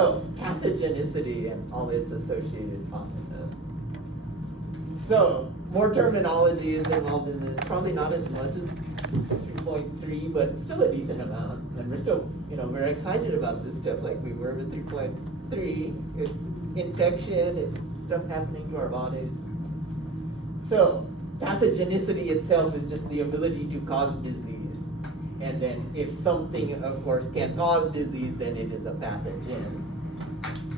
So, pathogenicity and all its associated awesomeness. So, more terminology is involved in this, probably not as much as 3.3, but still a decent amount. And we're still, we're excited about this stuff like we were with 3.3. It's infection, it's stuff happening to our bodies. So, pathogenicity itself is just the ability to cause disease. And then if something, of course, can cause disease, then it is a pathogen.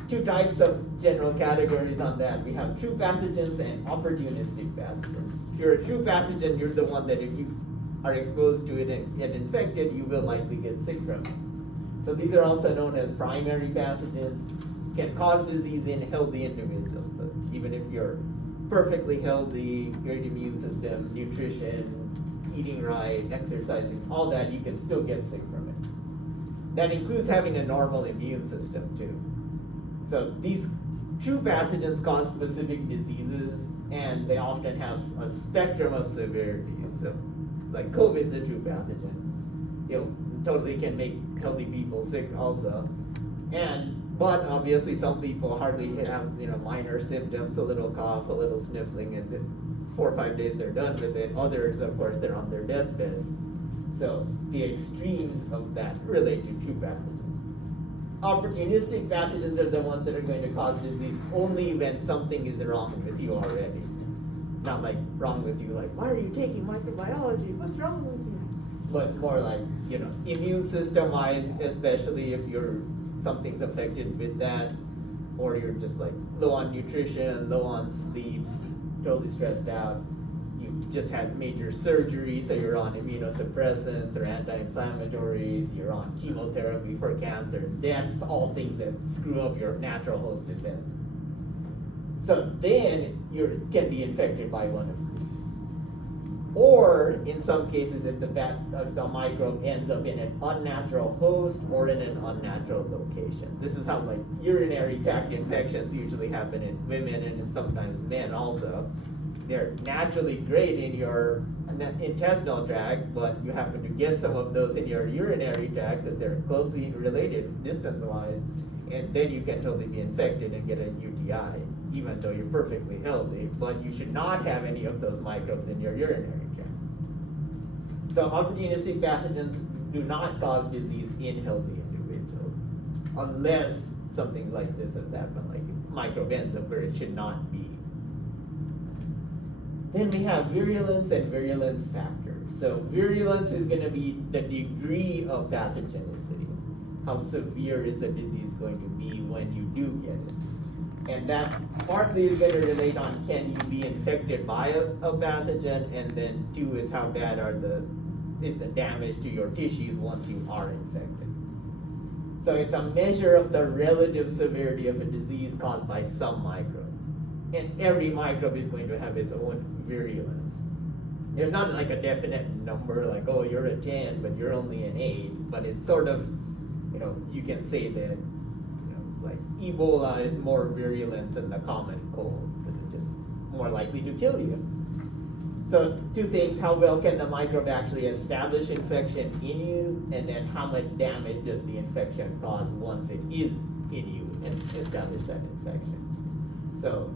Two types of general categories on that. We have true pathogens and opportunistic pathogens. If you're a true pathogen, you're the one that if you are exposed to it and get infected, you will likely get sick from it. So these are also known as primary pathogens, can cause disease in healthy individuals. So even if you're perfectly healthy, great immune system, nutrition, eating right, exercising, all that, you can still get sick from it. That includes having a normal immune system too. So these true pathogens cause specific diseases, and they often have a spectrum of severity. So like COVID's a true pathogen. Totally can make healthy people sick also. But obviously some people hardly have, minor symptoms, a little cough, a little sniffling, and then 4 or 5 days they're done with it. Others, of course, they're on their deathbed. So the extremes of that relate to true pathogens. Opportunistic pathogens are the ones that are going to cause disease only when something is wrong with you already. Not like wrong with you, like, why are you taking microbiology? What's wrong with you? But more like, immune system wise, especially if something's affected with that, or you're just like low on nutrition, low on sleep, totally stressed out. You just had major surgery, so you're on immunosuppressants or anti-inflammatories, you're on chemotherapy for cancer. That's all things that screw up your natural host defense. So then you can be infected by one of these. Or in some cases, if the microbe ends up in an unnatural host or in an unnatural location. This is how like urinary tract infections usually happen in women and in sometimes men also. They're naturally great in your intestinal tract, but you happen to get some of those in your urinary tract because they're closely related distance-wise, and then you can totally be infected and get a UTI, even though you're perfectly healthy, but you should not have any of those microbes in your urinary tract. So opportunistic pathogens do not cause disease in healthy individuals, unless something like this has happened, like microbe ends up where it should not be. Then we have virulence and virulence factors. So virulence is going to be the degree of pathogenicity. How severe is a disease going to be when you do get it? And that partly is going to relate on can you be infected by a pathogen, and then two is how bad is the damage to your tissues once you are infected. So it's a measure of the relative severity of a disease caused by some microbe. And every microbe is going to have its own virulence. There's not like a definite number, like, oh, you're a 10, but you're only an 8. But it's sort of, you can say that, like Ebola is more virulent than the common cold because it's just more likely to kill you. So two things, how well can the microbe actually establish infection in you, and then how much damage does the infection cause once it is in you and establish that infection. So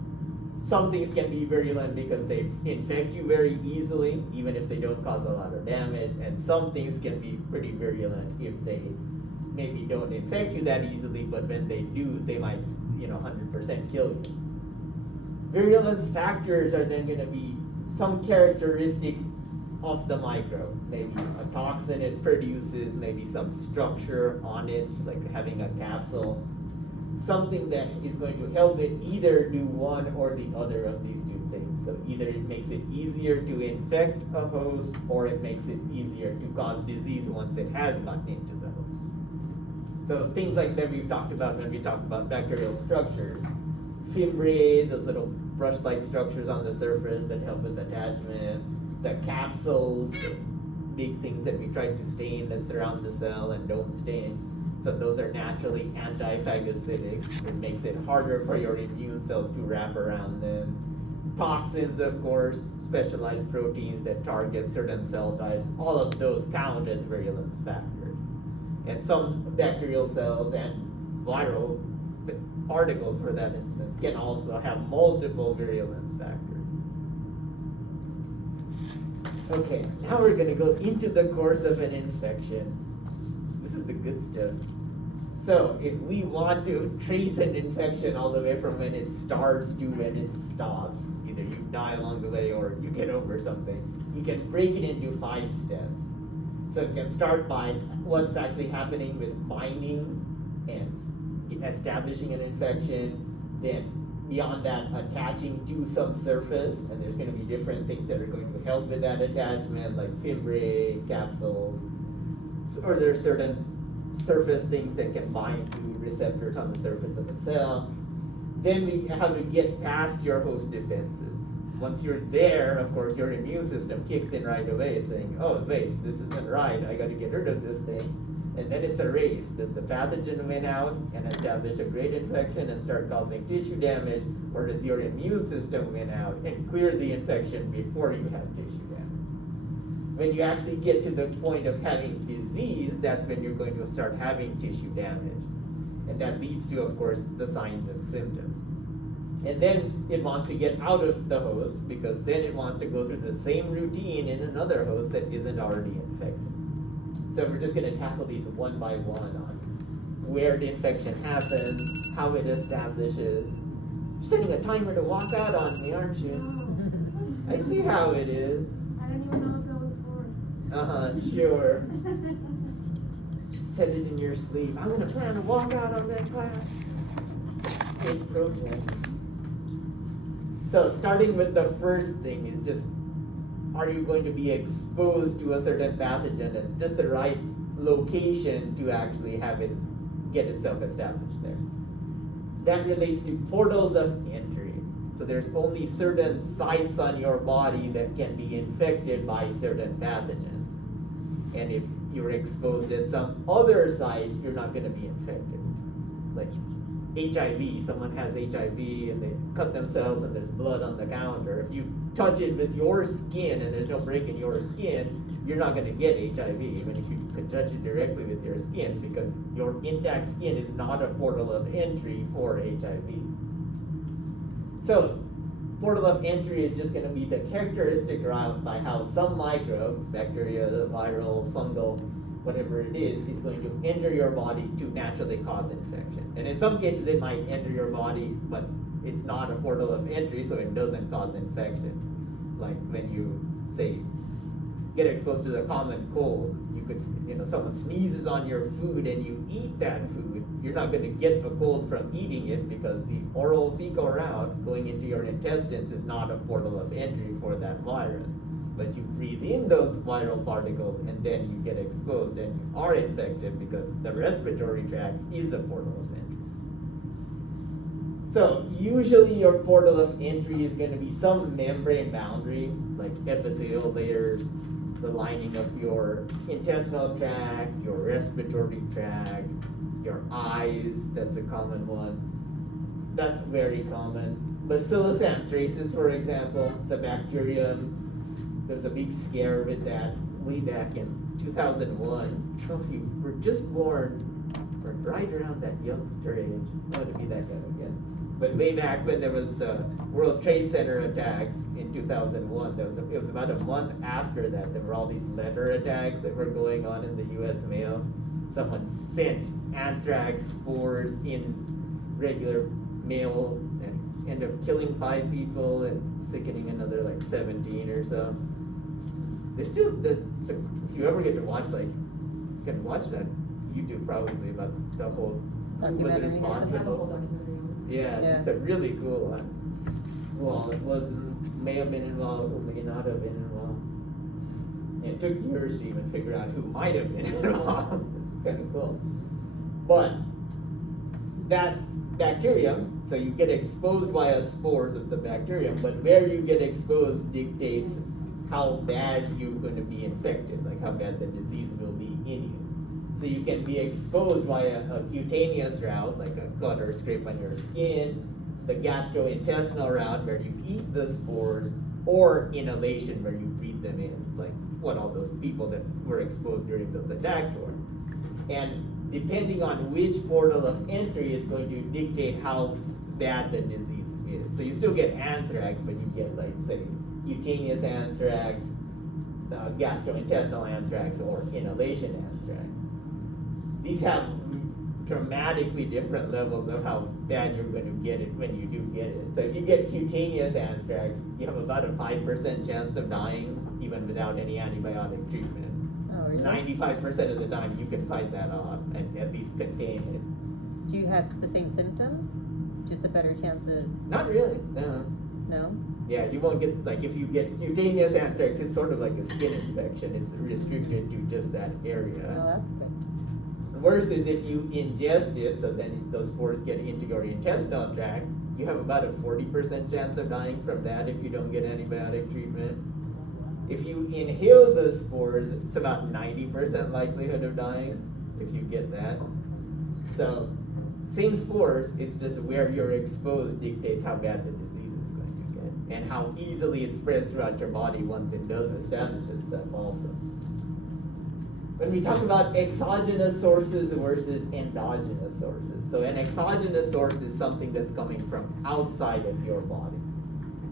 some things can be virulent because they infect you very easily, even if they don't cause a lot of damage, and some things can be pretty virulent if they maybe don't infect you that easily, but when they do, they might 100% kill you. Virulence factors are then going to be some characteristic of the microbe, maybe a toxin it produces, maybe some structure on it, like having a capsule, something that is going to help it either do one or the other of these two things. So either it makes it easier to infect a host, or it makes it easier to cause disease once it has gotten into the host. So things like that we've talked about when we talked about bacterial structures. Fimbriae, those little brush-like structures on the surface that help with attachment. The capsules, those big things that we try to stain that surround the cell and don't stain. So those are naturally anti-phagocytic. It makes it harder for your immune cells to wrap around them. Toxins, of course, specialized proteins that target certain cell types, all of those count as virulence factors. And some bacterial cells and viral particles for that instance can also have multiple virulence factors. Okay, now we're going to go into the course of an infection. This is the good stuff. So if we want to trace an infection all the way from when it starts to when it stops, either you die along the way or you get over something, you can break it into 5 steps. So it can start by what's actually happening with binding and establishing an infection, then beyond that attaching to some surface, and there's going to be different things that are going to help with that attachment, like fibrae, capsules, or there's certain surface things that can bind to receptors on the surface of a cell. Then we have to get past your host defenses. Once you're there, of course, your immune system kicks in right away saying, oh, wait, this isn't right, I got to get rid of this thing. And then it's a race. Does the pathogen win out and establish a great infection and start causing tissue damage, or does your immune system win out and clear the infection before you have tissue damage? When you actually get to the point of having disease, that's when you're going to start having tissue damage. And that leads to, of course, the signs and symptoms. And then it wants to get out of the host, because then it wants to go through the same routine in another host that isn't already infected. So we're just going to tackle these one by one on where the infection happens, how it establishes. You're setting a timer to walk out on me, aren't you? I see how it is. I didn't even know if that was for. Sure. Set it in your sleep. I'm going to plan to walk out on that class. Take progress. So starting with the first thing is just, are you going to be exposed to a certain pathogen at just the right location to actually have it get itself established there? That relates to portals of entry. So there's only certain sites on your body that can be infected by certain pathogens. And if you're exposed at some other site, you're not going to be infected. Like HIV, someone has HIV and they cut themselves and there's blood on the counter. If you touch it with your skin and there's no break in your skin, you're not going to get HIV, even if you could touch it directly with your skin, because your intact skin is not a portal of entry for HIV. So, portal of entry is just going to be the characteristic route by how some microbe, bacteria, viral, fungal, whatever it is going to enter your body to naturally cause infection. And in some cases it might enter your body, but it's not a portal of entry, so it doesn't cause infection. Like when you, say, get exposed to the common cold, you could, someone sneezes on your food and you eat that food, you're not going to get the cold from eating it, because the oral fecal route going into your intestines is not a portal of entry for that virus. But you breathe in those viral particles and then you get exposed and you are infected, because the respiratory tract is a portal of entry. So usually your portal of entry is going to be some membrane boundary, like epithelial layers, the lining of your intestinal tract, your respiratory tract, your eyes, that's a common one. That's very common. Bacillus anthracis, for example, it's a bacterium. There was a big scare with that way back in 2001. I don't know if you were just born or right around that youngster age. I want to be that guy again. But way back when there was the World Trade Center attacks in 2001, it was about a month after that. There were all these letter attacks that were going on in the U.S. mail. Someone sent anthrax spores in regular mail and ended up killing 5 people and sickening another like 17 or so. They still, if you ever get to watch, you can watch it on YouTube probably, about the whole who was responsible. Yeah, it's a really cool one. Well, may have been involved, who may not have been involved. And it took years to even figure out who might have been involved. It's kind of cool. But that bacterium, so you get exposed via spores of the bacterium, but where you get exposed dictates how bad you're going to be infected, like how bad the disease will be in you. So you can be exposed via a cutaneous route, like a cut or scrape on your skin, the gastrointestinal route where you eat the spores, or inhalation where you breathe them in, like what all those people that were exposed during those attacks were. And depending on which portal of entry is going to dictate how bad the disease is. So you still get anthrax, but you get, like, say, cutaneous anthrax, gastrointestinal anthrax, or inhalation anthrax. These have dramatically different levels of how bad you're going to get it when you do get it. So if you get cutaneous anthrax, you have about a 5% chance of dying even without any antibiotic treatment. Oh, really? 95% of the time you can fight that off and at least contain it. Do you have the same symptoms? Just a better chance of... Not really, no. No? Yeah, you won't get, like, if you get cutaneous anthrax, it's sort of like a skin infection. It's restricted to just that area. Oh, that's good. Worse is if you ingest it, so then those spores get into your intestinal tract, you have about a 40% chance of dying from that if you don't get antibiotic treatment. If you inhale the spores, it's about 90% likelihood of dying if you get that. So, same spores, it's just where you're exposed dictates how bad the disease is going to get, and how easily it spreads throughout your body once it does establish itself also. When we talk about exogenous sources versus endogenous sources, so an exogenous source is something that's coming from outside of your body.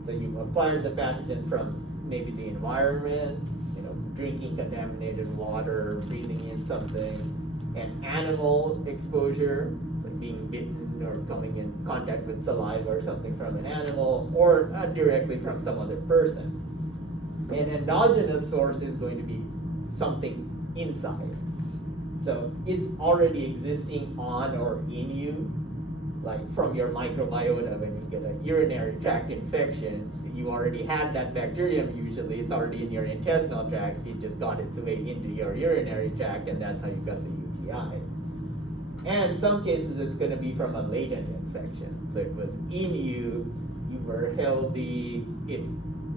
So you've acquired the pathogen from maybe the environment, drinking contaminated water, breathing in something, an animal exposure, like being bitten or coming in contact with saliva or something from an animal, or directly from some other person. An endogenous source is going to be something inside. So it's already existing on or in you, like from your microbiota. When you get a urinary tract infection, you already had that bacterium usually, it's already in your intestinal tract, it just got its way into your urinary tract, and that's how you got the UTI. And in some cases it's going to be from a latent infection. So it was in you, you were healthy, it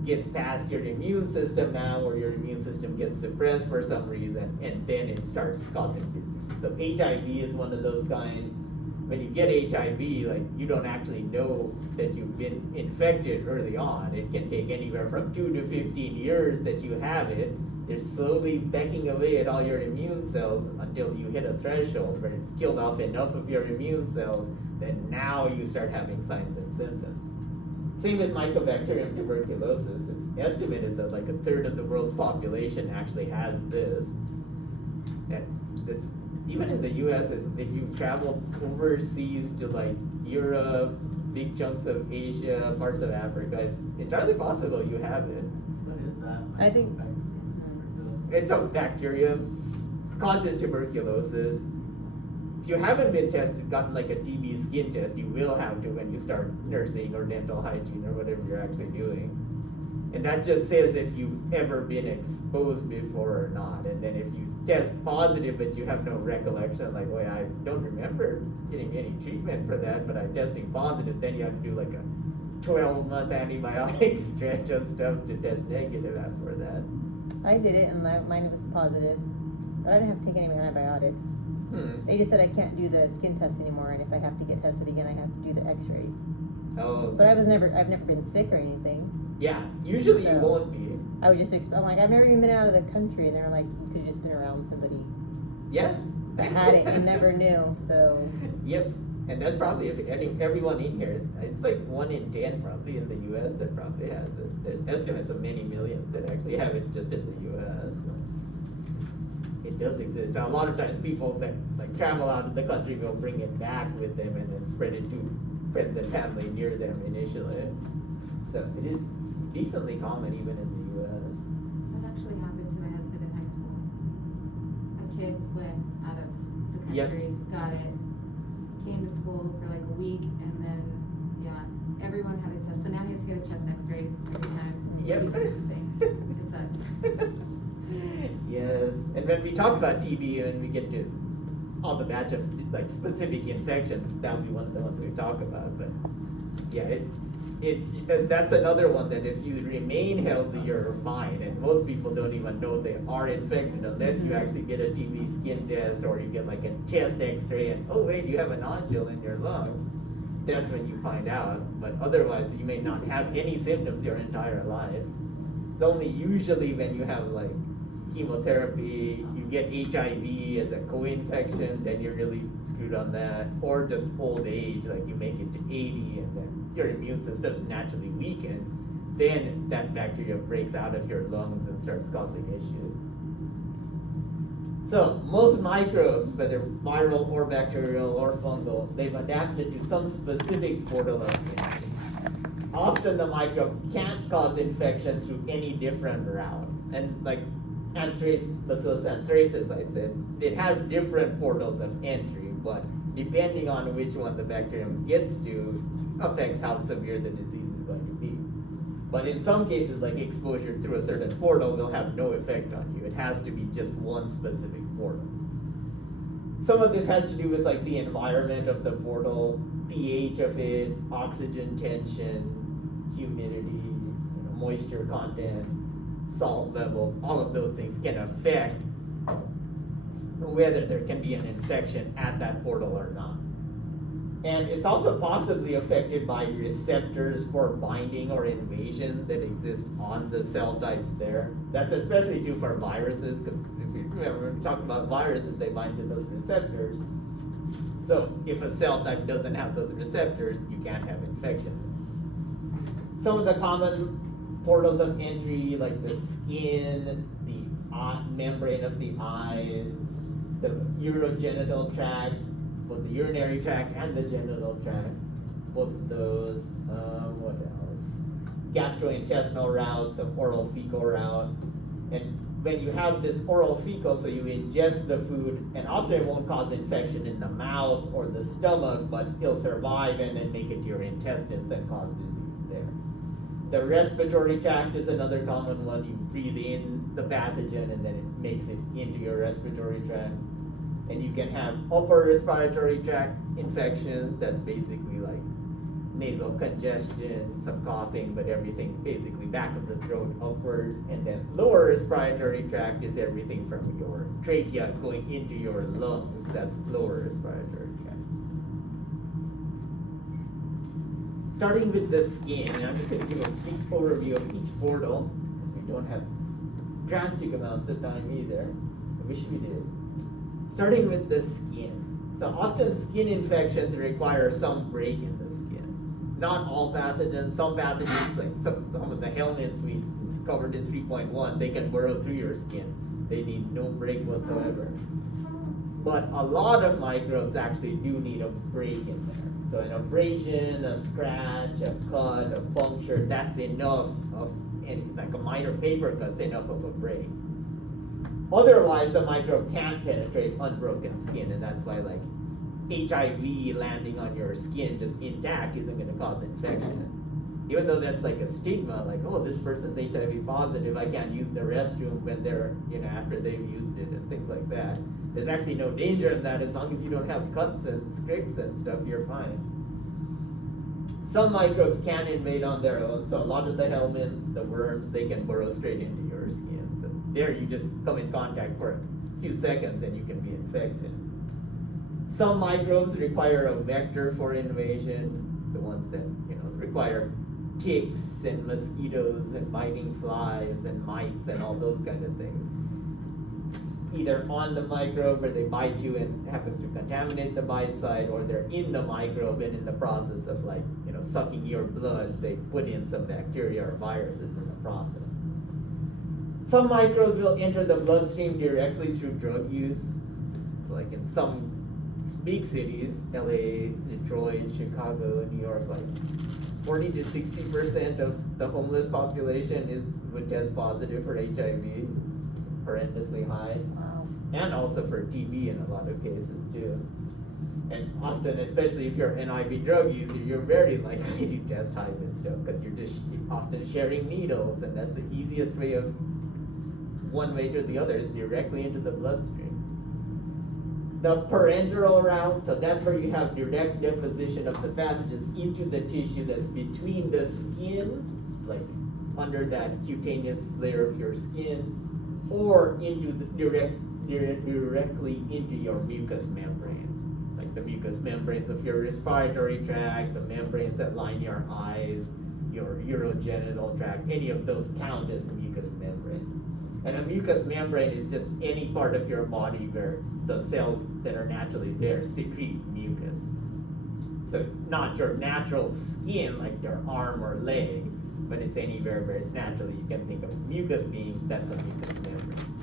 gets past your immune system now, or your immune system gets suppressed for some reason, and then it starts causing disease. So HIV is one of those kinds. When you get HIV, like, you don't actually know that you've been infected early on. It can take anywhere from 2 to 15 years that you have it. They're slowly pecking away at all your immune cells until you hit a threshold where it's killed off enough of your immune cells that now you start having signs and symptoms. Same with Mycobacterium tuberculosis. It's estimated that like a third of the world's population actually has this. And this, even in the US, if you travel overseas to like Europe, big chunks of Asia, parts of Africa, it's entirely possible you have it. What is that? I think- It's a bacterium, causes tuberculosis. If you haven't been tested, gotten like a TB skin test, you will have to when you start nursing or dental hygiene or whatever you're actually doing. And that just says if you've ever been exposed before or not. And then if you test positive but you have no recollection, like, well, I don't remember getting any treatment for that, but I'm testing positive, then you have to do like a 12-month antibiotic stretch of stuff to test negative after that. I did it and mine was positive, but I didn't have to take any antibiotics. They just said I can't do the skin test anymore, and if I have to get tested again, I have to do the x-rays. Oh. But I've never been sick or anything. Yeah, usually you So, won't be. I was just, I'm like, I've never even been out of the country, and they're like, you could have just been around somebody Yeah. that had it and never knew, so. Yep, and that's probably if everyone in here. It's like 1 in 10 probably in the U.S. that probably has it. There's estimates of many millions that actually have it just in the U.S. It does exist. Now, a lot of times people that like travel out of the country will bring it back with them and then spread it to friends and family near them initially. So it is decently common even in the U.S. That actually happened to my husband in high school. A kid went out of the Yep. country, got it, came to school for like a week, and then, yeah, everyone had a test. So now he has to get a chest x-ray every time. Yep. He gets the thing. It sucks. Yes, and when we talk about TB and we get to all the batch of like specific infections, that'll be one of the ones we talk about. But yeah, that's another one that if you remain healthy, you're fine. And most people don't even know they are infected unless you actually get a TB skin test or you get like a chest X-ray and oh wait, you have a nodule in your lung. That's when you find out. But otherwise, you may not have any symptoms your entire life. It's only usually when you have like chemotherapy, you get HIV as a co-infection, then you're really screwed on that. Or just old age, like you make it to 80 and then your immune system is naturally weakened, then that bacteria breaks out of your lungs and starts causing issues. So most microbes, whether viral or bacterial or fungal, they've adapted to some specific portal of entry. Often the microbe can't cause infection through any different route. And like Bacillus anthracis, I said, it has different portals of entry, but depending on which one the bacterium gets to, affects how severe the disease is going to be. But in some cases, like exposure through a certain portal will have no effect on you. It has to be just one specific portal. Some of this has to do with like the environment of the portal, pH of it, oxygen tension, humidity, moisture content, salt levels. All of those things can affect whether there can be an infection at that portal or not. And it's also possibly affected by receptors for binding or invasion that exist on the cell types there. That's especially true for viruses, because if you remember, when we talked about viruses, they bind to those receptors. So if a cell type doesn't have those receptors, you can't have infection. Some of the common portals of entry, like the skin, the membrane of the eyes, the urogenital tract, both the urinary tract and the genital tract, both of those. What else? Gastrointestinal routes, of oral fecal route. And when you have this oral fecal, so you ingest the food, and often it won't cause infection in the mouth or the stomach, but it'll survive and then make it to your intestines and cause disease there. The respiratory tract is another common one. You breathe in the pathogen and then it makes it into your respiratory tract. And you can have upper respiratory tract infections. That's basically like nasal congestion, some coughing, but everything basically back of the throat upwards. And then lower respiratory tract is everything from your trachea going into your lungs. That's lower respiratory tract. Starting with the skin, and I'm just going to give a quick overview of each portal, because we don't have drastic amounts of time either. I wish we did. Starting with the skin. So often skin infections require some break in the skin. Not all pathogens, some pathogens, like some of the helminths we covered in 3.1, they can burrow through your skin. They need no break whatsoever. But a lot of microbes actually do need a break in there. So an abrasion, a scratch, a cut, a puncture, that's enough of, and like a minor paper cut's enough of a break. Otherwise, the microbe can't penetrate unbroken skin, and that's why like HIV landing on your skin just intact isn't going to cause infection. Even though that's like a stigma, like, oh, this person's HIV positive, I can't use the restroom when they're, after they've used it and things like that. There's actually no danger in that as long as you don't have cuts and scripts and stuff, you're fine. Some microbes can invade on their own, so a lot of the helminths, the worms, they can burrow straight into your skin. So there you just come in contact for a few seconds and you can be infected. Some microbes require a vector for invasion, the ones that require ticks and mosquitoes and biting flies and mites and all those kind of things. Either on the microbe where they bite you and happens to contaminate the bite site, or they're in the microbe and in the process of sucking your blood, they put in some bacteria or viruses in the process. Some microbes will enter the bloodstream directly through drug use. So like in some big cities, LA, Detroit, Chicago, New York, like 40 to 60% of the homeless population would test positive for HIV. Horrendously high. Wow. And also for TB in a lot of cases too. And often, especially if you're an IV drug user, you're very likely to test high and stuff because you're just often sharing needles, and that's the easiest way of one way to the other is directly into the bloodstream. The parenteral route, so that's where you have direct deposition of the pathogens into the tissue that's between the skin, like under that cutaneous layer of your skin, or into the directly into your mucous membranes, like the mucous membranes of your respiratory tract, the membranes that line your eyes, your urogenital tract, any of those count as mucous membrane. And a mucous membrane is just any part of your body where the cells that are naturally there secrete mucus. So it's not your natural skin like your arm or leg, but it's anywhere where it's naturally, you can think of mucus being, that's a mucous membrane.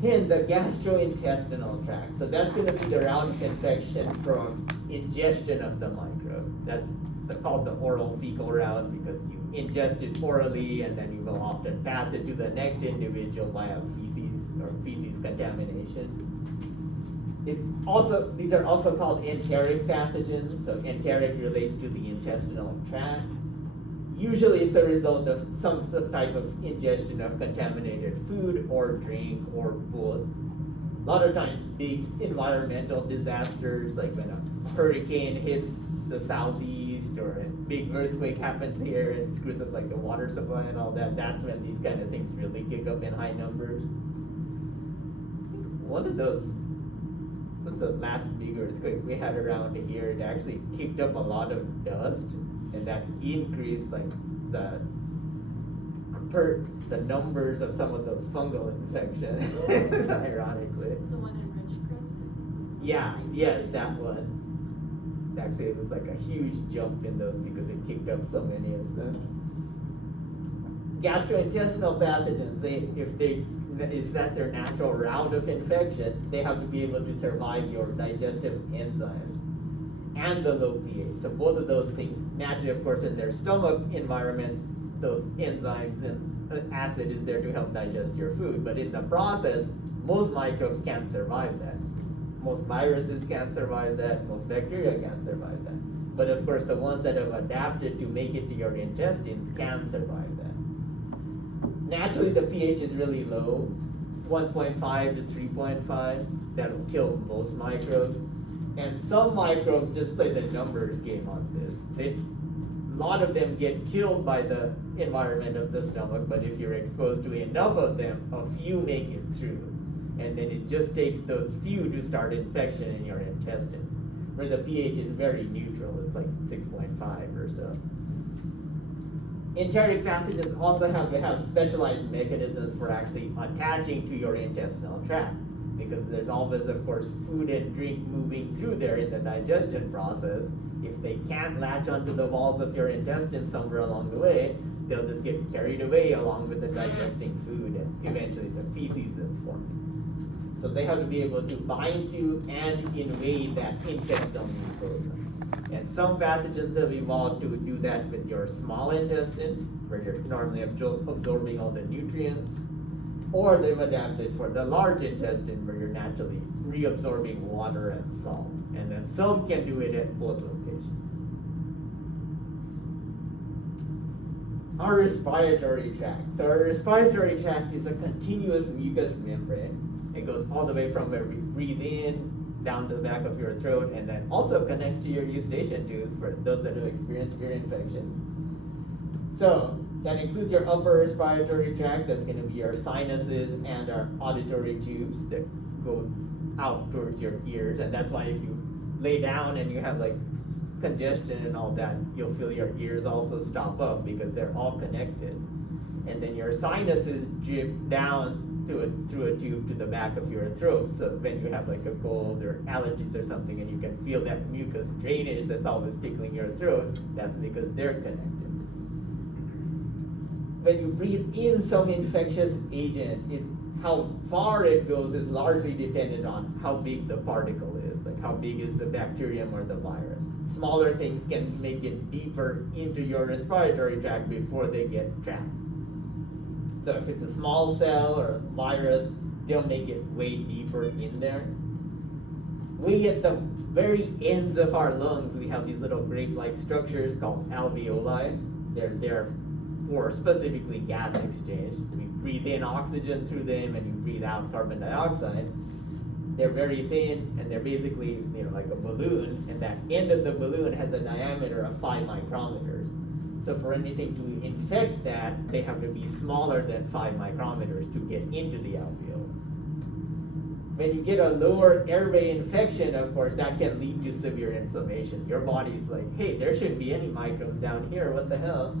Then the gastrointestinal tract. So that's going to be the route of infection from ingestion of the microbe. That's called the oral fecal route because you ingest it orally and then you will often pass it to the next individual via feces or feces contamination. These are also called enteric pathogens. So enteric relates to the intestinal tract. Usually it's a result of some type of ingestion of contaminated food or drink or both. A lot of times big environmental disasters, like when a hurricane hits the southeast or a big earthquake happens here and screws up like the water supply and all that, that's when these kind of things really kick up in high numbers. One of those was the last big earthquake we had around here. It actually kicked up a lot of dust, and that increased like the numbers of some of those fungal infections, ironically. The one in Ridgecrest? Yeah, yes, that one. Actually, it was like a huge jump in those because it kicked up so many of them. Gastrointestinal pathogens, if that's their natural route of infection, they have to be able to survive your digestive enzymes and the low pH. So both of those things, naturally, of course, in their stomach environment, those enzymes and acid is there to help digest your food. But in the process, most microbes can't survive that. Most viruses can't survive that. Most bacteria can't survive that. But of course, the ones that have adapted to make it to your intestines can survive that. Naturally, the pH is really low, 1.5 to 3.5. That'll kill most microbes. And some microbes just play the numbers game on this. A lot of them get killed by the environment of the stomach, but if you're exposed to enough of them, a few make it through. And then it just takes those few to start infection in your intestines, where the pH is very neutral. It's like 6.5 or so. Enteric pathogens also have to have specialized mechanisms for actually attaching to your intestinal tract, because there's always, of course, food and drink moving through there in the digestion process. If they can't latch onto the walls of your intestines somewhere along the way, they'll just get carried away along with the digesting food and eventually the feces is forming. So they have to be able to bind to and invade that intestinal mucosa. And some pathogens have evolved to do that with your small intestine, where you're normally absorbing all the nutrients, or they've adapted for the large intestine, where you're naturally reabsorbing water and salt. And then some can do it at both locations. Our respiratory tract. So our respiratory tract is a continuous mucous membrane. It goes all the way from where we breathe in, down to the back of your throat, and then also connects to your eustachian tubes for those that have experienced ear infections. So that includes your upper respiratory tract. That's going to be your sinuses and our auditory tubes that go out towards your ears. And that's why if you lay down and you have like congestion and all that, you'll feel your ears also stop up because they're all connected. And then your sinuses drip down through a tube to the back of your throat. So when you have like a cold or allergies or something and you can feel that mucus drainage that's always tickling your throat, that's because they're connected. When you breathe in some infectious agent, how far it goes is largely dependent on how big the particle is, like how big is the bacterium or the virus. Smaller things can make it deeper into your respiratory tract before they get trapped. So if it's a small cell or a virus, they'll make it way deeper in there. We at the very ends of our lungs, we have these little grape-like structures called alveoli. They're there for specifically gas exchange. We breathe in oxygen through them and you breathe out carbon dioxide. They're very thin and they're basically like a balloon, and that end of the balloon has a diameter of 5 micrometers. So for anything to infect that, they have to be smaller than 5 micrometers to get into the alveolus. When you get a lower airway infection, of course, that can lead to severe inflammation. Your body's like, hey, there shouldn't be any microbes down here, what the hell?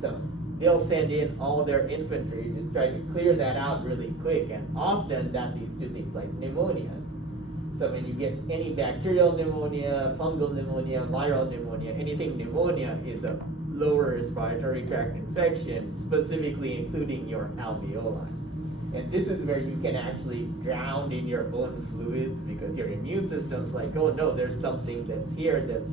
So they'll send in all their infantry to try to clear that out really quick, and often that leads to things like pneumonia. So when you get any bacterial pneumonia, fungal pneumonia, viral pneumonia, anything pneumonia is a lower respiratory tract infection, specifically including your alveoli. And this is where you can actually drown in your own fluids because your immune system's like, oh no, there's something that's here that's,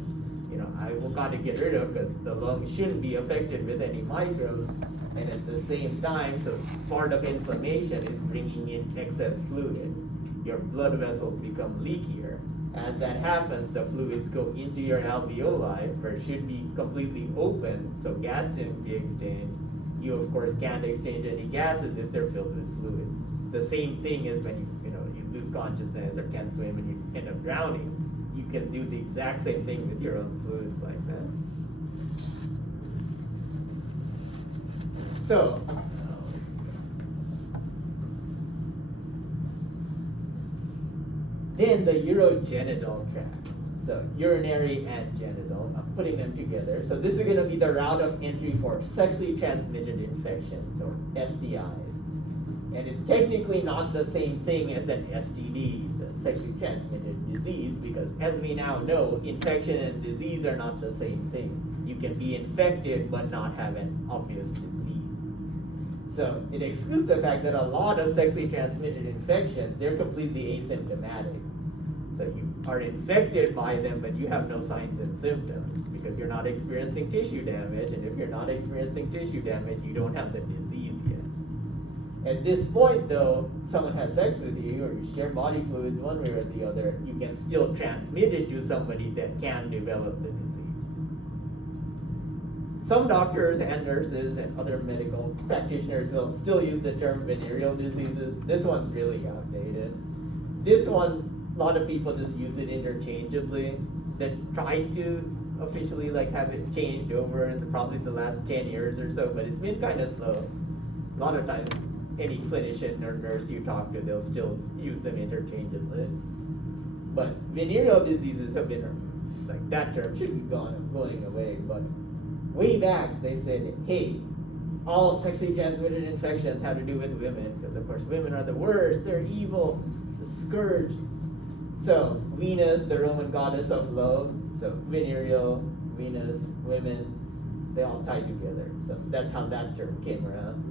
I got to get rid of because the lungs shouldn't be affected with any microbes. And at the same time, so part of inflammation is bringing in excess fluid. Your blood vessels become leakier. As that happens, the fluids go into your alveoli where it should be completely open, so gas shouldn't be exchanged. You of course can't exchange any gases if they're filled with fluids. The same thing is when you lose consciousness or can't swim and you end up drowning. You can do the exact same thing with your own fluids like that. So, then the urogenital tract. So urinary and genital, I'm putting them together. So this is going to be the route of entry for sexually transmitted infections or STIs. And it's technically not the same thing as an STD, the sexually transmitted disease, because as we now know, infection and disease are not the same thing. You can be infected but not have an obvious disease. So it excludes the fact that a lot of sexually transmitted infections, they're completely asymptomatic. So you are infected by them, but you have no signs and symptoms because you're not experiencing tissue damage. And if you're not experiencing tissue damage, you don't have the disease yet. At this point, though, someone has sex with you or you share body fluids one way or the other, you can still transmit it to somebody that can develop the disease. Some doctors and nurses and other medical practitioners will still use the term venereal diseases. This one's really outdated. This one, a lot of people just use it interchangeably. They try to officially have it changed over in probably the last 10 years or so, but it's been kind of slow. A lot of times, any clinician or nurse you talk to, they'll still use them interchangeably. But venereal diseases have been, that term should be going away, but way back they said, hey, all sexually transmitted infections have to do with women, because of course women are the worst, they're evil, the scourge. So Venus, the Roman goddess of love, so venereal, Venus, women, they all tie together. So that's how that term came around.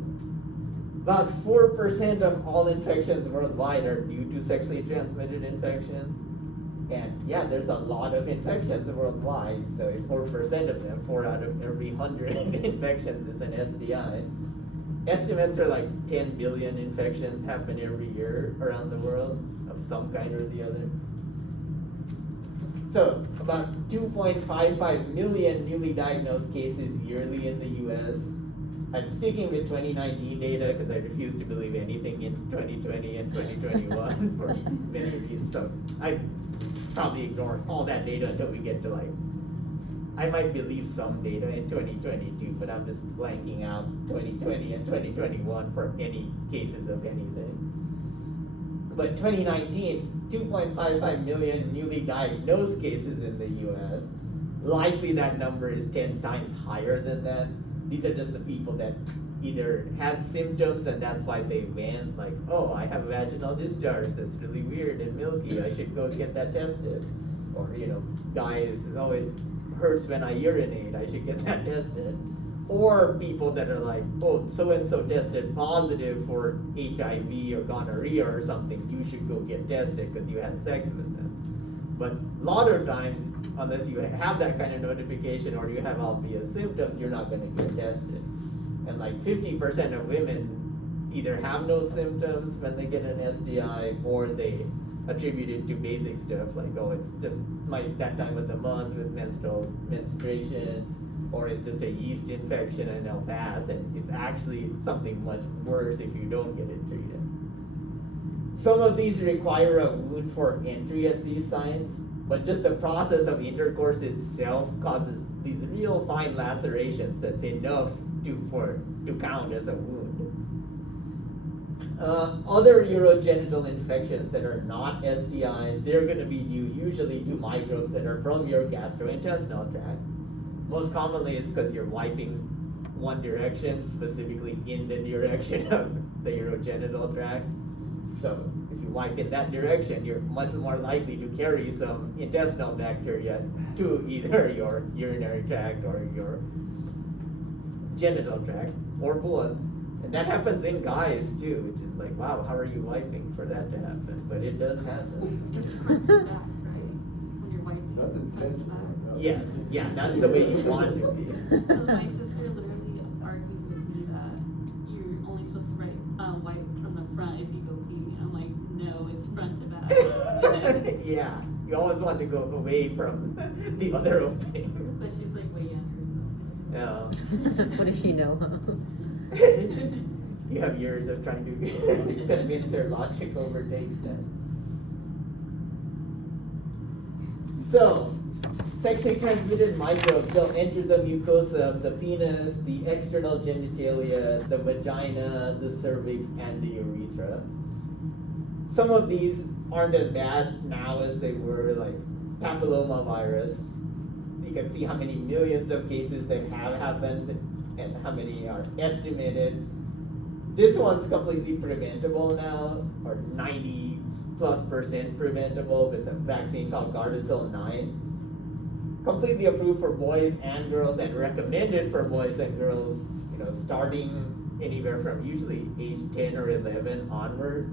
About 4% of all infections worldwide are due to sexually transmitted infections. And yeah, there's a lot of infections worldwide. So if 4% of them, 4 out of every 100 infections is an STI. Estimates are 10 billion infections happen every year around the world of some kind or the other. So about 2.55 million newly diagnosed cases yearly in the US. I'm sticking with 2019 data because I refuse to believe anything in 2020 and 2021 for many reasons. So I probably ignore all that data until we get to I might believe some data in 2022, but I'm just blanking out 2020 and 2021 for any cases of anything. But 2019, 2.55 million newly diagnosed cases in the US. Likely that number is 10 times higher than that. These are just the people that either had symptoms and that's why they went, oh, I have vaginal discharge that's really weird and milky, I should go get that tested. Or, guys, oh, it hurts when I urinate, I should get that tested. Or people that are oh, so-and-so tested positive for HIV or gonorrhea or something, you should go get tested because you had sex with them. But a lot of times, unless you have that kind of notification or you have obvious symptoms, you're not going to get tested. And 50% of women either have no symptoms when they get an STI or they attribute it to basic stuff oh, it's just that time of the month with menstruation, or it's just a yeast infection and it'll pass, and it's actually something much worse if you don't get it treated. Some of these require a wound for entry at these sites, but just the process of intercourse itself causes these real fine lacerations that's enough to count as a wound. Other urogenital infections that are not STIs, they're going to be due usually to microbes that are from your gastrointestinal tract. Most commonly it's because you're wiping one direction, specifically in the direction of the urogenital tract. So if you wipe in that direction, you're much more likely to carry some intestinal bacteria to either your urinary tract or your genital tract, or both. And that happens in guys too, which is like, wow, how are you wiping for that to happen? But it does happen. It's front to back, right? When you're wiping. That's front to intentional. back. Yes, yeah, that's the way you want to be. Because my sister literally argued with me that you're only supposed to wipe from the front if you go pee. I'm like, no, it's front to back. And then- Yeah, you always want to go away from the other opening. But she's like way younger, Yeah. What does she know? You have years of trying to convince her logic overtakes that. So, sexually transmitted microbes, they'll enter the mucosa of the penis, the external genitalia, the vagina, the cervix, and the urethra. Some of these aren't as bad now as they were, like papillomavirus. You can see how many millions of cases that have happened and how many are estimated. This one's completely preventable now, or 90+% preventable with a vaccine called Gardasil 9. Completely approved for boys and girls and recommended for boys and girls, starting anywhere from usually age 10 or 11 onward.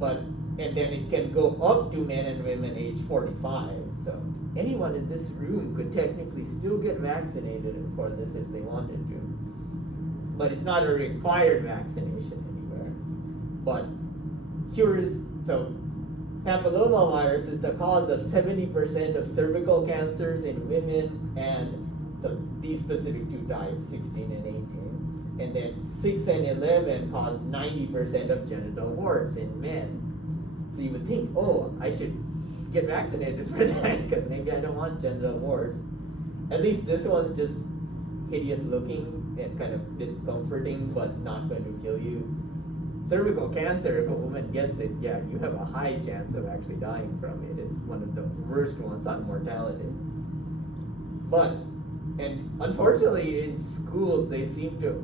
And then it can go up to men and women age 45. So anyone in this room could technically still get vaccinated for this if they wanted to. But it's not a required vaccination anywhere. But papillomavirus is the cause of 70% of cervical cancers in women, and these specific two types, 16 and 18. And then 6 and 11 cause 90% of genital warts in men. So you would think, oh, I should get vaccinated for that because maybe I don't want genital warts. At least this one's just hideous looking and kind of discomforting, but not going to kill you. Cervical cancer, if a woman gets it, yeah, you have a high chance of actually dying from it. It's one of the worst ones on mortality. And unfortunately in schools, they seem to,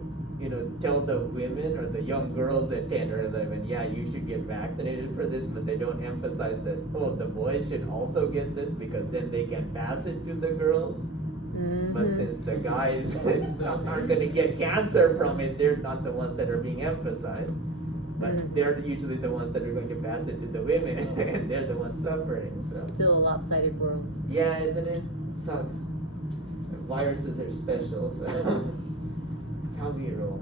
tell the women or the young girls at 10 or 11, yeah, you should get vaccinated for this, but they don't emphasize that, oh, the boys should also get this because then they can pass it to the girls. Mm-hmm. But since the guys aren't going to get cancer from it, they're not the ones that are being emphasized. But they're usually the ones that are going to pass it to the women, and they're the ones suffering. So. Still a lopsided world. Yeah, isn't it? Sucks. Viruses are special, so it's how we roll.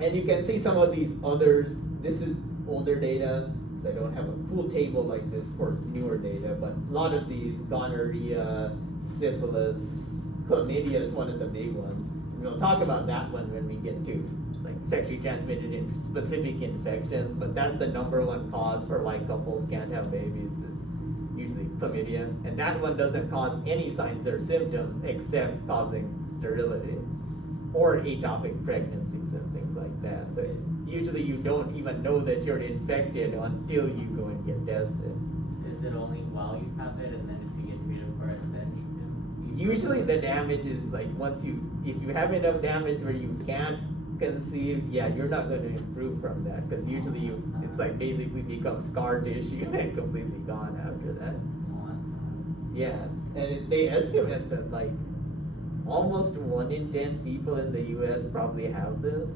And you can see some of these others. This is older data, so I don't have a cool table like this for newer data, but a lot of these, gonorrhea, syphilis, chlamydia is one of the big ones. And we'll talk about that one when we get to like sexually transmitted specific infections, but that's the number one cause for why couples can't have babies is usually chlamydia. And that one doesn't cause any signs or symptoms except causing sterility or atopic pregnancies and things like that. So usually you don't even know that you're infected until you go and get tested. Is it only while you have it, and then if you get treated for it, then you can? Usually the damage is like if you have enough damage where you can't conceive, yeah, you're not going to improve from that because usually it's like basically become scar tissue and completely gone after that. Yeah, and they estimate that like almost 1 in 10 people in the US probably have this.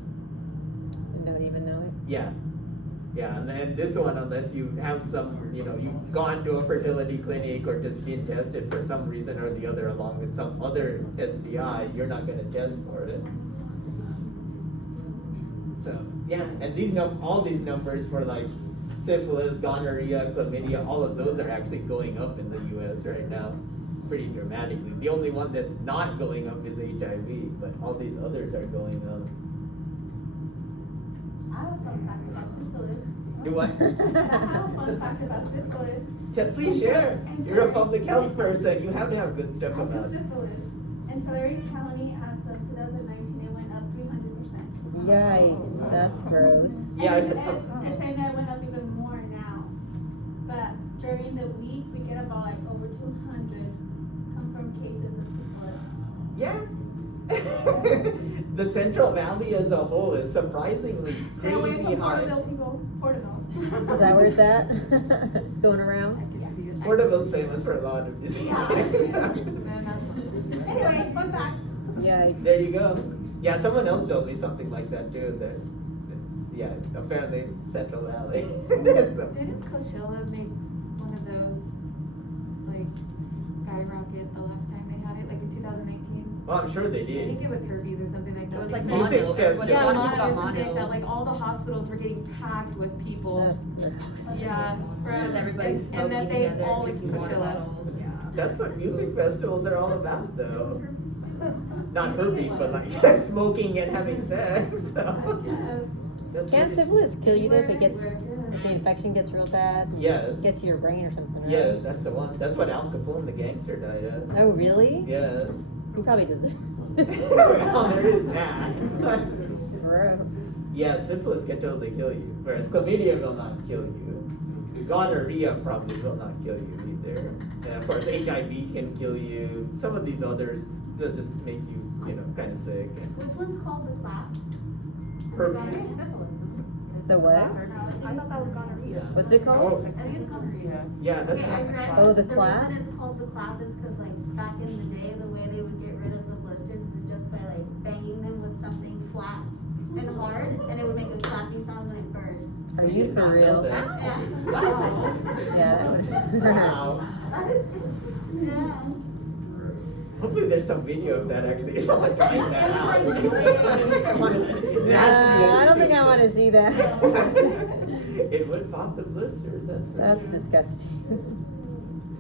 And don't even know it. Yeah. Yeah, and then this one, unless you have some, you've gone to a fertility clinic or just been tested for some reason or the other along with some other STI, you're not going to test for it. So, yeah, and all these numbers for like syphilis, gonorrhea, chlamydia, all of those are actually going up in the US right now pretty dramatically. The only one that's not going up is HIV, but all these others are going up. I have a fun fact about syphilis. Do what? I have a fun fact about syphilis. Please share. You're a public health person. You have to have good stuff I about do it. syphilis. In Tulare County, as of 2019, it went up 300%. Yikes, that's gross. Yeah, And it's they're saying that it went up even more now. But during the week, we get about like over 200 confirmed cases of syphilis. yeah. the Central Valley as a whole is surprisingly Stay away crazy from high. Porterville, people. Porterville. Is that where it's at? It's going around? Porterville's famous for a lot of diseases. Anyways, fun fact. Yikes. There you go. Yeah, someone else told me something like that too. That, yeah, apparently Central Valley. Didn't Coachella make one of those, like, skyrocket the last time they had it, like in 2019? Well, I'm sure they I think did. it was herpes or something like that. It was They like said- Music mono, festival. everybody Yeah, wanted mono to or got something like mono. that, like all the hospitals were getting packed with people. That's gross. Yeah, Because everybody's and then smoking they together, all went to drinking water Coachella. bottles. Yeah. That's what music festivals are all about, though. Not herpes, but like smoking and having sex. So. That's Can't what it- syphilis kill you though if it gets, Anywhere, if the infection gets real bad? Yes. Get to your brain or something, right? Yes, that's the one. That's what Al Capone, the gangster, died of. Oh, really? Yeah. He probably deserves Well, there is that. Gross. Yeah, syphilis can totally kill you, whereas chlamydia will not kill you. Gonorrhea probably will not kill you either. And of course, HIV can kill you. Some of these others, they'll just make you, kind of sick. Which one's called the clap? Herpes. The what? I thought that was gonorrhea. What's it called? Oh, I think it's gonorrhea. yeah, that's Okay, I read. Oh, the clap? reason it's called the clap is because like back in the day, the way they would get rid of the blisters is just by like banging them with something flat and hard, and it would make a clapping sound when it burst. Are you for real? Yeah. Yeah, that would. Wow. Yeah. Hopefully there's some video of that actually. Someone trying that out. It was like- I want to see it. I don't think I want to see that. It would pop the blisters, that's for That's sure. disgusting.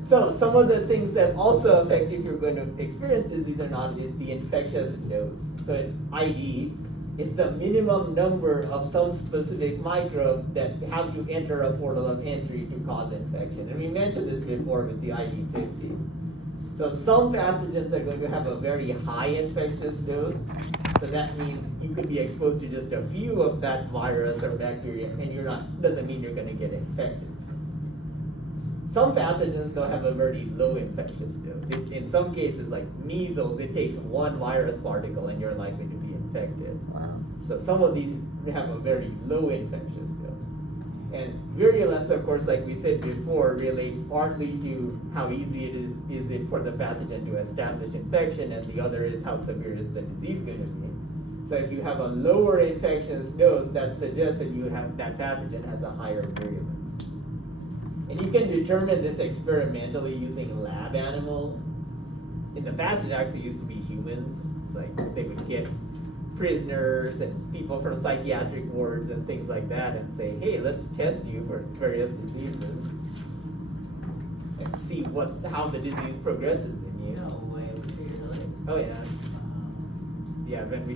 So some of the things that also affect if you're going to experience disease or not is the infectious dose. So in ID, it's the minimum number of some specific microbe that have you enter a portal of entry to cause infection. And we mentioned this before with the ID50. So some pathogens are going to have a very high infectious dose. So that means you could be exposed to just a few of that virus or bacteria, and doesn't mean you're going to get infected. Some pathogens though have a very low infectious dose. In some cases, like measles, it takes one virus particle and you're likely to be infected. Wow. So some of these have a very low infectious dose. And virulence, of course, like we said before, relates partly to how easy is it for the pathogen to establish infection, and the other is how severe is the disease going to be. So if you have a lower infectious dose, that suggests that that pathogen has a higher virulence. And you can determine this experimentally using lab animals. In the past, it actually used to be humans. Like they would get prisoners and people from psychiatric wards and things like that and say, hey, let's test you for various diseases and see how the disease progresses in you. No way, really? Oh yeah. Yeah, when we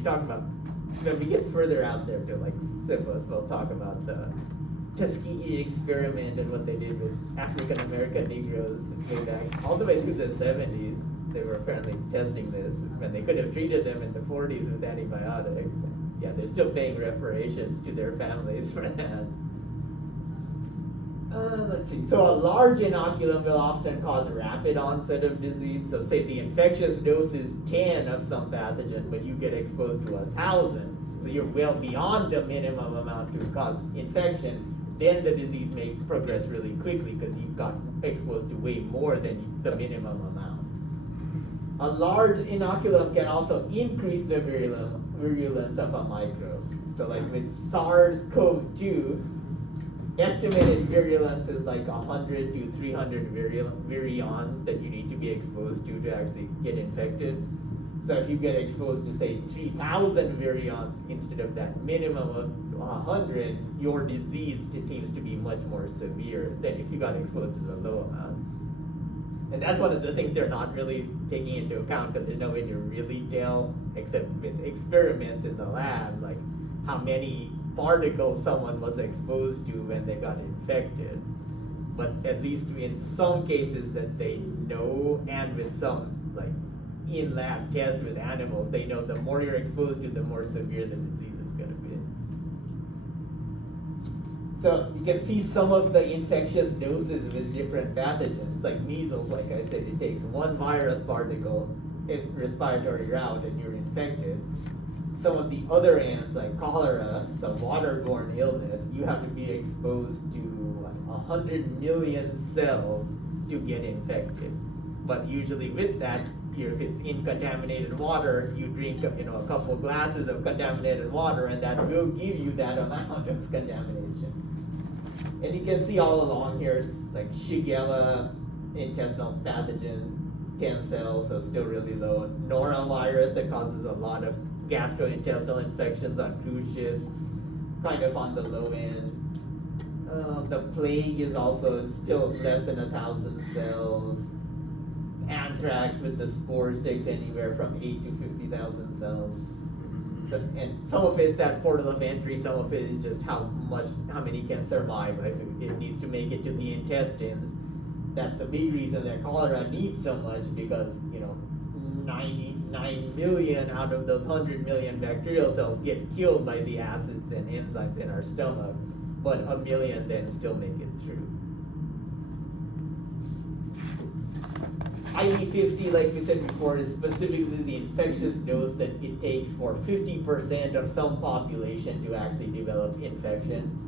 get further out there to like syphilis, we'll talk about the Tuskegee experiment and what they did with African American Negroes way back all the way through the 70s. They were apparently testing this when they could have treated them in the 40s with antibiotics. Yeah, they're still paying reparations to their families for that. Let's see. So a large inoculum will often cause rapid onset of disease. So say the infectious dose is 10 of some pathogen, but you get exposed to 1,000. So you're well beyond the minimum amount to cause infection. Then the disease may progress really quickly because you've got exposed to way more than the minimum amount. A large inoculum can also increase the virulence of a microbe. So like with SARS-CoV-2, estimated virulence is like 100 to 300 virions that you need to be exposed to actually get infected. So if you get exposed to say 3,000 virions instead of that minimum of 100, your disease seems to be much more severe than if you got exposed to the low amount. And that's one of the things they're not really taking into account because there's no way to really tell except with experiments in the lab, like how many particles someone was exposed to when they got infected. But at least in some cases that they know, and with some like in-lab test with animals, they know the more you're exposed to, the more severe the disease is going to be. So you can see some of the infectious doses with different pathogens, like measles, like I said, it takes one virus particle, is respiratory route, and you're infected. some of the other ants, like cholera, it's a waterborne illness, you have to be exposed to like 100 million cells to get infected. But usually with that, if it's in contaminated water, you drink a couple glasses of contaminated water, and that will give you that amount of contamination. And you can see all along here, like Shigella, intestinal pathogen, 10 cells, so still really low. Norovirus that causes a lot of gastrointestinal infections on cruise ships, kind of on the low end. The plague is also still less than 1,000 cells. Anthrax with the spores takes anywhere from 8 to 50,000 cells. So, and some of it's that portal of entry, some of it is just how many can survive. Like it needs to make it to the intestines. That's the big reason that cholera needs so much, because 99 million out of those 100 million bacterial cells get killed by the acids and enzymes in our stomach, but 1 million then still make it through. IV50, like we said before, is specifically the infectious dose that it takes for 50% of some population to actually develop infection.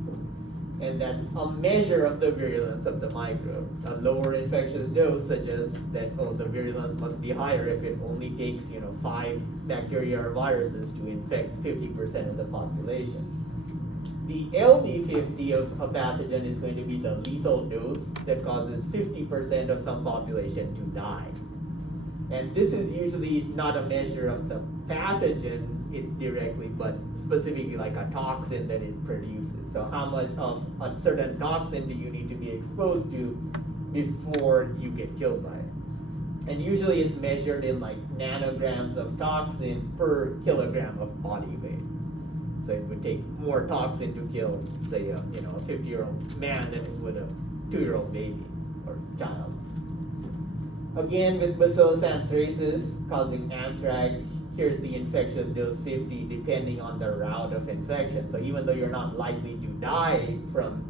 And that's a measure of the virulence of the microbe. A lower infectious dose suggests that the virulence must be higher if it only takes 5 bacteria or viruses to infect 50% of the population. The LD50 of a pathogen is going to be the lethal dose that causes 50% of some population to die. And this is usually not a measure of the pathogen directly, but specifically like a toxin that it produces. So how much of a certain toxin do you need to be exposed to before you get killed by it? And usually it's measured in like nanograms of toxin per kilogram of body weight. So it would take more toxin to kill, say, a 50-year-old man than it would a 2-year-old baby or child. Again, with Bacillus anthracis causing anthrax, here's the infectious dose 50, depending on the route of infection. So even though you're not likely to die from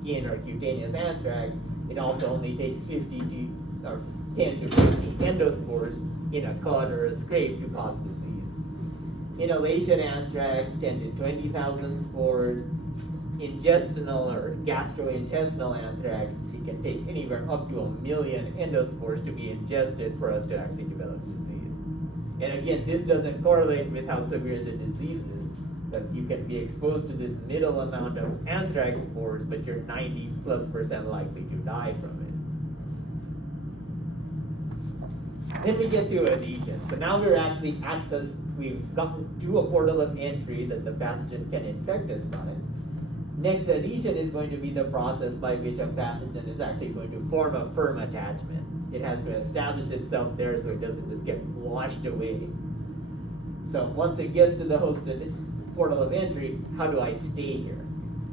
skin or cutaneous anthrax, it also only takes 10 to 50 endospores in a cut or a scrape to cause disease. Inhalation anthrax, 10 to 20,000 spores. Intestinal or gastrointestinal anthrax, it can take anywhere up to 1 million endospores to be ingested for us to actually develop disease. And again, this doesn't correlate with how severe the disease is, because you can be exposed to this middle amount of anthrax spores, but you're 90+% likely to die from it. Then we get to adhesion. So now we're actually we've gotten to a portal of entry that the pathogen can infect us by. Next, adhesion is going to be the process by which a pathogen is actually going to form a firm attachment. It has to establish itself there so it doesn't just get washed away. So once it gets to the host portal of entry, how do I stay here?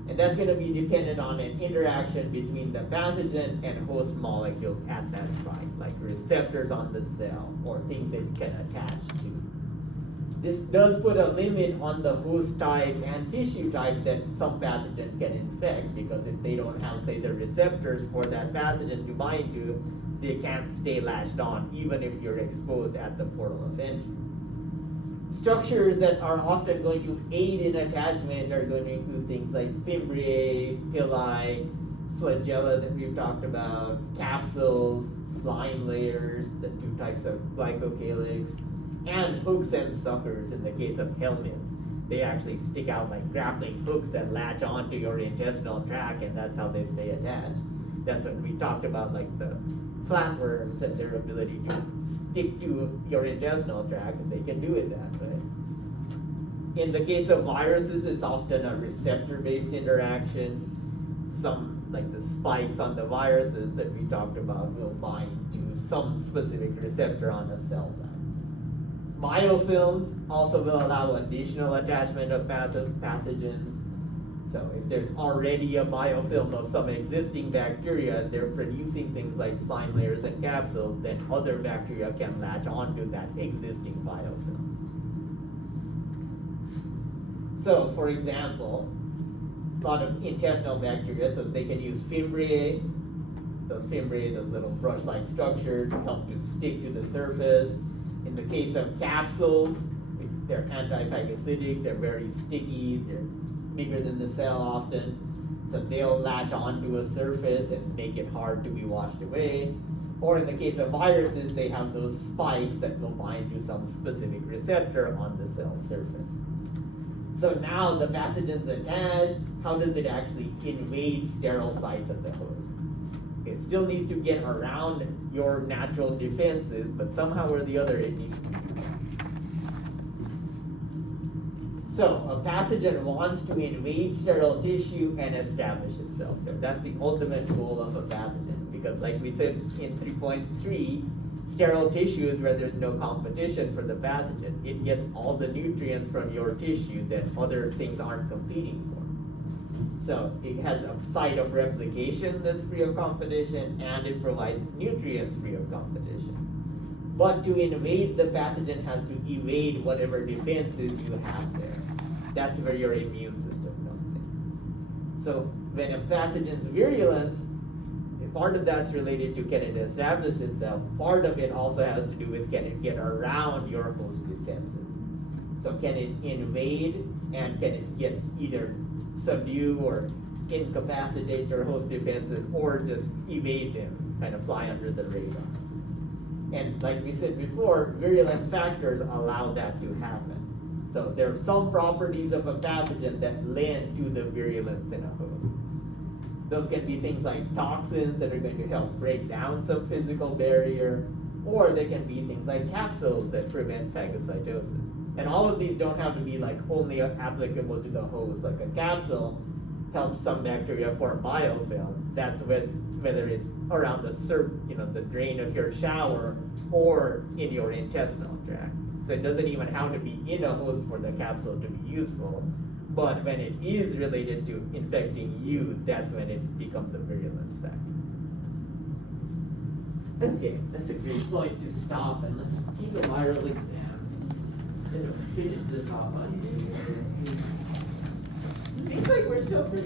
And that's going to be dependent on an interaction between the pathogen and host molecules at that site, like receptors on the cell or things that it can attach to. This does put a limit on the host type and tissue type that some pathogens can infect, because if they don't have, say, the receptors for that pathogen to bind to, they can't stay latched on, even if you're exposed at the portal of entry. Structures that are often going to aid in attachment are going to include things like fimbriae, pili, flagella that we've talked about, capsules, slime layers, the 2 types of glycocalyx, and hooks and suckers in the case of helminths. They actually stick out like grappling hooks that latch onto your intestinal tract, and that's how they stay attached. That's what we talked about, like the flatworms and their ability to stick to your intestinal tract, and they can do it that way. In the case of viruses, it's often a receptor-based interaction. Some, like the spikes on the viruses that we talked about, will bind to some specific receptor on a cell type. Biofilms also will allow additional attachment of pathogens. So if there's already a biofilm of some existing bacteria, they're producing things like slime layers and capsules, then other bacteria can latch onto that existing biofilm. So for example, a lot of intestinal bacteria, so they can use fimbriae. Those little brush-like structures, help to stick to the surface. In the case of capsules, they're antiphagocytic, they're very sticky, they're bigger than the cell often. So they'll latch onto a surface and make it hard to be washed away. Or in the case of viruses, they have those spikes that will bind to some specific receptor on the cell surface. So now the pathogen's attached, how does it actually invade sterile sites of the host? It still needs to get around your natural defenses, but somehow or the other it needs to do that. So a pathogen wants to invade sterile tissue and establish itself there. That's the ultimate goal of a pathogen, because like we said in 3.3, sterile tissue is where there's no competition for the pathogen. It gets all the nutrients from your tissue that other things aren't competing for. So it has a site of replication that's free of competition, and it provides nutrients free of competition. But to invade, the pathogen has to evade whatever defenses you have there. That's where your immune system comes in. So when a pathogen's virulence, part of that's related to can it establish itself. Part of it also has to do with can it get around your host defenses. So can it invade, and can it get either subdue or incapacitate your host defenses, or just evade them, kind of fly under the radar. And like we said before, virulent factors allow that to happen. So there are some properties of a pathogen that lend to the virulence in a host. Those can be things like toxins that are going to help break down some physical barrier, or they can be things like capsules that prevent phagocytosis. And all of these don't have to be like only applicable to the host. Like a capsule helps some bacteria form biofilms. That's whether it's around the drain of your shower or in your intestinal tract. So it doesn't even have to be in a host for the capsule to be useful. But when it is related to infecting you, that's when it becomes a virulence factor. Okay, that's a great point to stop, and let's keep a viral exam. Finish this off on. Seems like we're still pretty